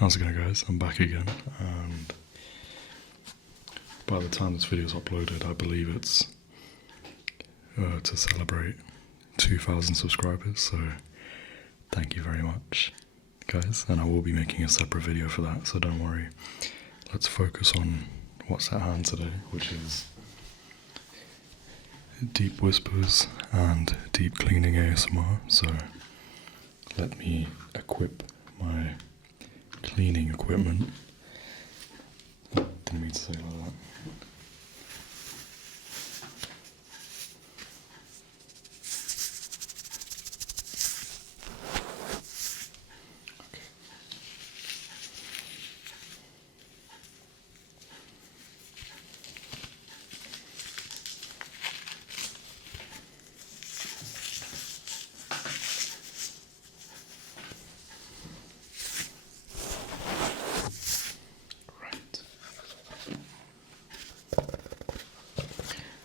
How's it going, guys? I'm back again, and by the time this video is uploaded, I believe it's to celebrate 2,000 subscribers, so thank you very much, guys, and I will be making a separate video for that, so don't worry. Let's focus on what's at hand today, which is deep whispers and deep cleaning ASMR, so let me equip my cleaning equipment. Oh, didn't mean to say it like that.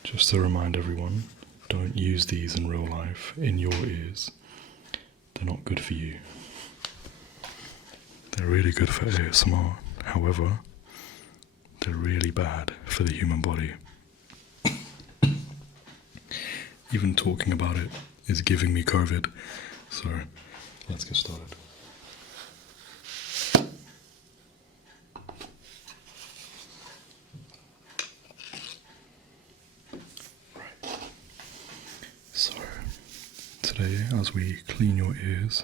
Just to remind everyone, don't use these in real life in your ears. They're not good for you. They're really good for ASMR, however, they're really bad for the human body. Even talking about it is giving me COVID, so let's get started. So, today, as we clean your ears,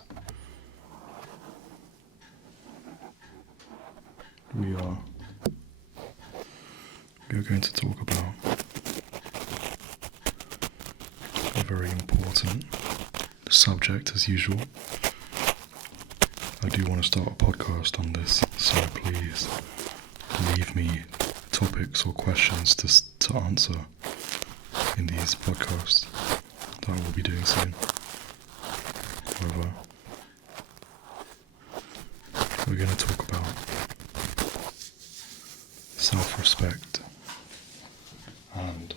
we are going to talk about a very important subject, as usual. I do want to start a podcast on this, so please leave me topics or questions to answer in these podcasts that I will be doing soon. However, we're going to talk about self-respect and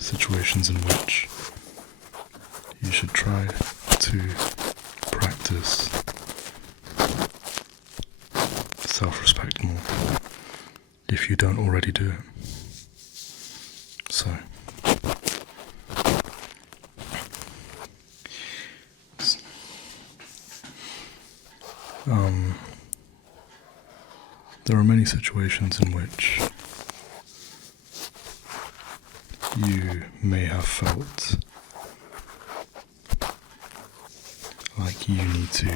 situations in which you should try to practice self-respect more if you don't already do it. So, there are many situations in which you may have felt like you need to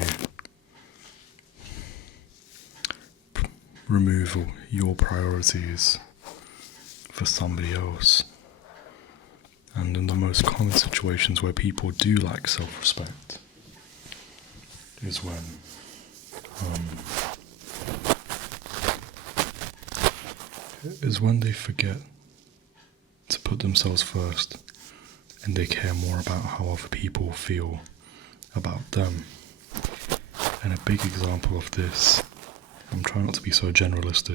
remove your priorities for somebody else. And in the most common situations where people do lack self-respect is when they forget to put themselves first and they care more about how other people feel about them. And a big example of this, I'm trying not to be so generalized,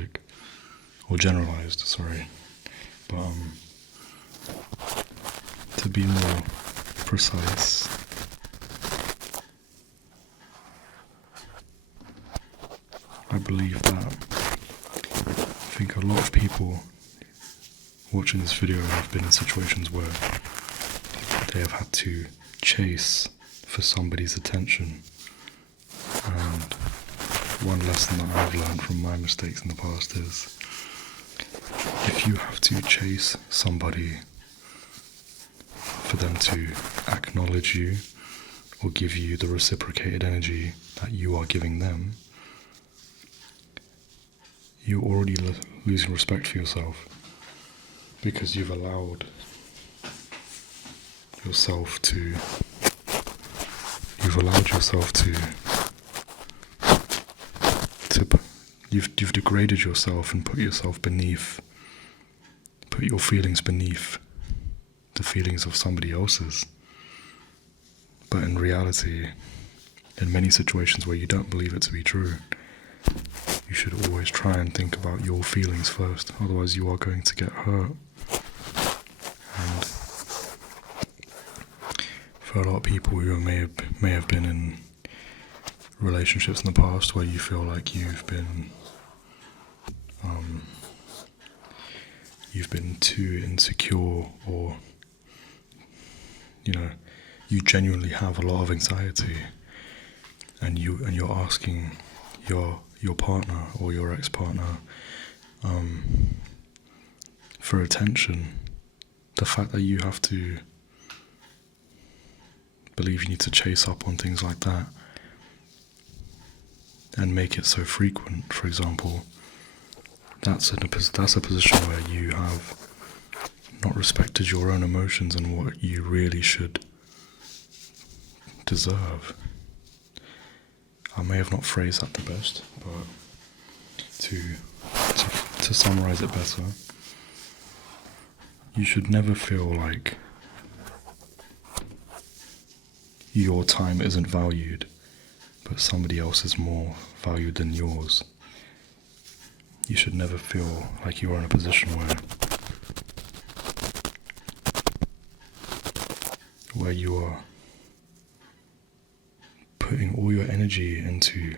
but to be more precise, I believe that I think a lot of people watching this video have been in situations where they have had to chase for somebody's attention. And one lesson that I've learned from my mistakes in the past is, if you have to chase somebody for them to acknowledge you or give you the reciprocated energy that you are giving them, you're already losing respect for yourself, because you've allowed yourself to you've degraded yourself and put your feelings beneath the feelings of somebody else's. But in reality, in many situations where you don't believe it to be true, you should always try and think about your feelings first, otherwise you are going to get hurt. And for a lot of people who may have been in relationships in the past where you feel like you've been too insecure, or you genuinely have a lot of anxiety, and you're asking your partner or your ex-partner for attention. The fact that you have to believe you need to chase up on things like that and make it so frequent, for example, that's a position where you have not respected your own emotions and what you really should deserve. I may have not phrased that the best, but to summarize it better, you should never feel like your time isn't valued, but somebody else is more valued than yours. You should never feel like you're in a position where you are putting all your energy into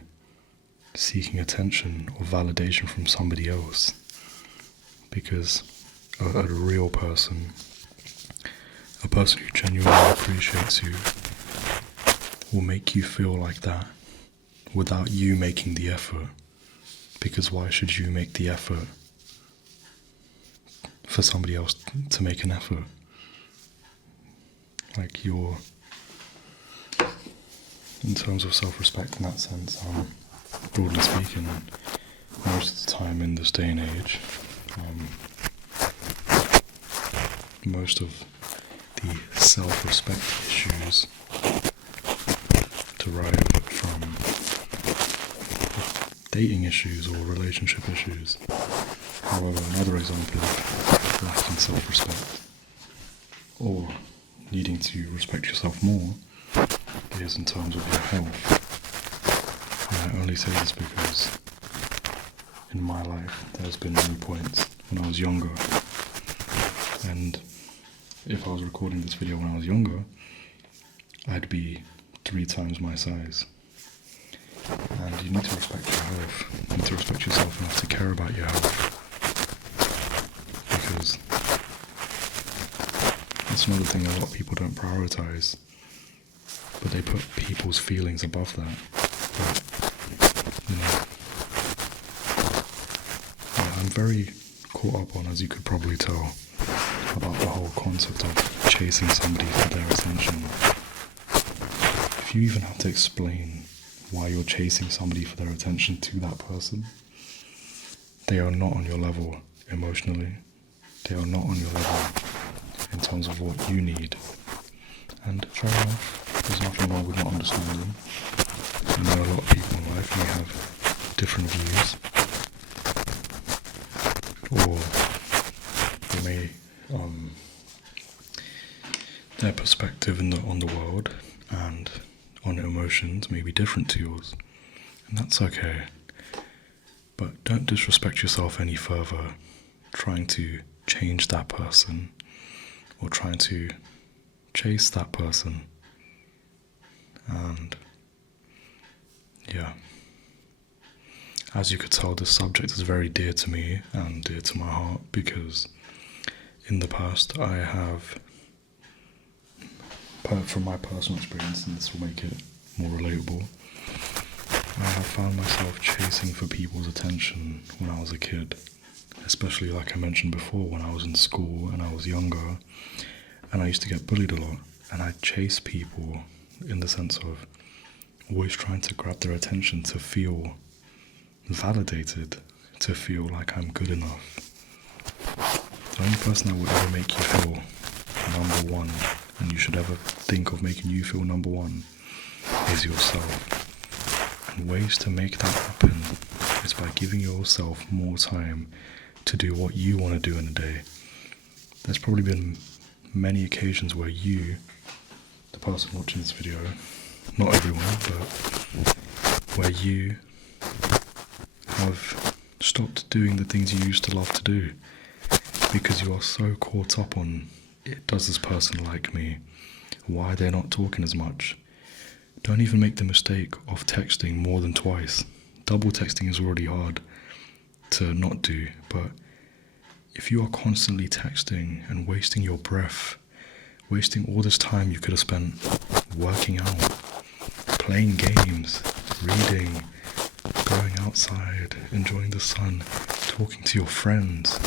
seeking attention or validation from somebody else, because a real person, a person who genuinely appreciates you, will make you feel like that without you making the effort. Because why should you make the effort for somebody else to make an effort? Like, you're, in terms of self-respect in that sense, broadly speaking, most of the time in this day and age, most of the self-respect issues derive from dating issues or relationship issues. However, another example of lacking self-respect or needing to respect yourself more is in terms of your health. And I only say this because in my life there's been many points when I was younger, and if I was recording this video when I was younger, I'd be 3 times my size. And you need to respect your health. You need to respect yourself enough to care about your health, because that's another thing a lot of people don't prioritize, but they put people's feelings above that. But, I'm very caught up on, as you could probably tell, about the whole concept of chasing somebody for their attention. If you even have to explain why you're chasing somebody for their attention to that person, they are not on your level emotionally. They are not on your level in terms of what you need. And fair enough, there's nothing wrong with not understanding. I know a lot of people in life may have different views, or they may, their perspective on the world and on emotions may be different to yours, and that's okay. But don't disrespect yourself any further trying to change that person or trying to chase that person. And yeah, as you could tell, this subject is very dear to me and dear to my heart, because in the past I have, from my personal experience, and this will make it more relatable, I have found myself chasing for people's attention when I was a kid, especially, like I mentioned before, when I was in school and I was younger, and I used to get bullied a lot, and I'd chase people in the sense of always trying to grab their attention to feel validated, to feel like I'm good enough. The only person that would ever make you feel number one, and you should ever think of making you feel number one, is yourself. And ways to make that happen is by giving yourself more time to do what you want to do in a day. There's probably been many occasions where you, the person watching this video, not everyone, but where you have stopped doing the things you used to love to do because you are so caught up on, does this person like me? Why they're not talking as much? Don't even make the mistake of texting more than twice. Double texting is already hard to not do, but if you are constantly texting and wasting your breath, wasting all this time you could have spent working out, playing games, reading, going outside, enjoying the sun, talking to your friends,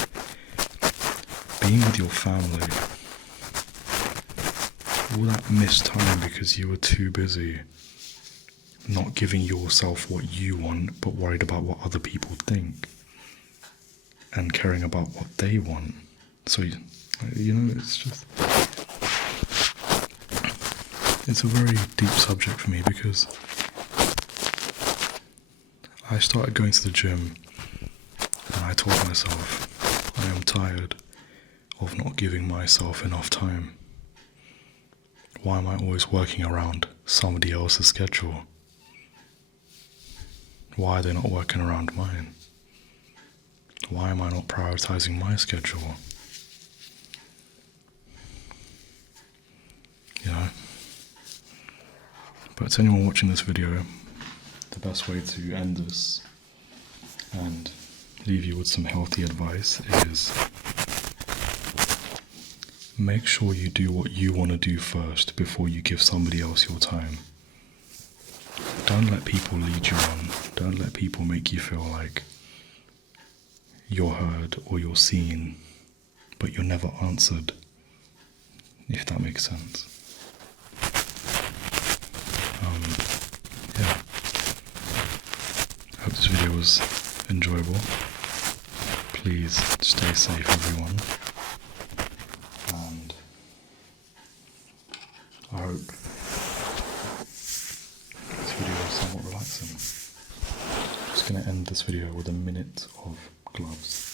being with your family, all that missed time because you were too busy not giving yourself what you want, but worried about what other people think and caring about what they want. So, it's a very deep subject for me because I started going to the gym and I told myself I am tired of not giving myself enough time. Why am I always working around somebody else's schedule? Why are they not working around mine? Why am I not prioritizing my schedule? But to anyone watching this video, the best way to end this and leave you with some healthy advice is make sure you do what you want to do first before you give somebody else your time. Don't let people lead you on. Don't let people make you feel like you're heard or you're seen, but you're never answered, if that makes sense. Hope this video was enjoyable. Please stay safe, everyone. And I hope this video was somewhat relaxing. I'm just going to end this video with a minute of gloves.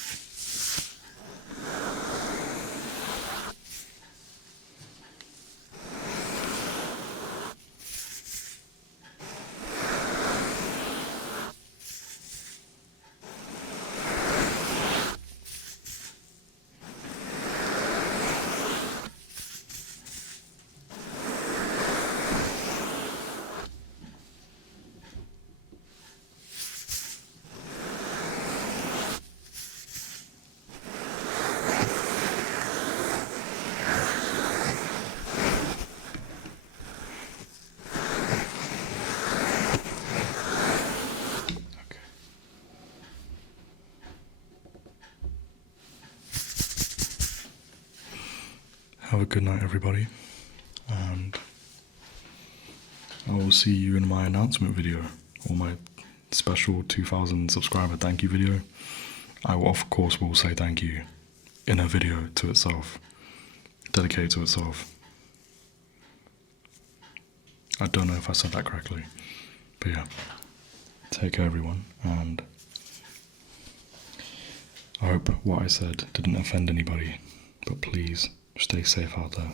Have a good night, everybody, and I will see you in my announcement video or my special 2,000 subscriber thank you video. I will, of course, will say thank you in a video to itself, dedicated to itself. I don't know if I said that correctly, but yeah, take care, everyone, and I hope what I said didn't offend anybody, but please stay safe out there.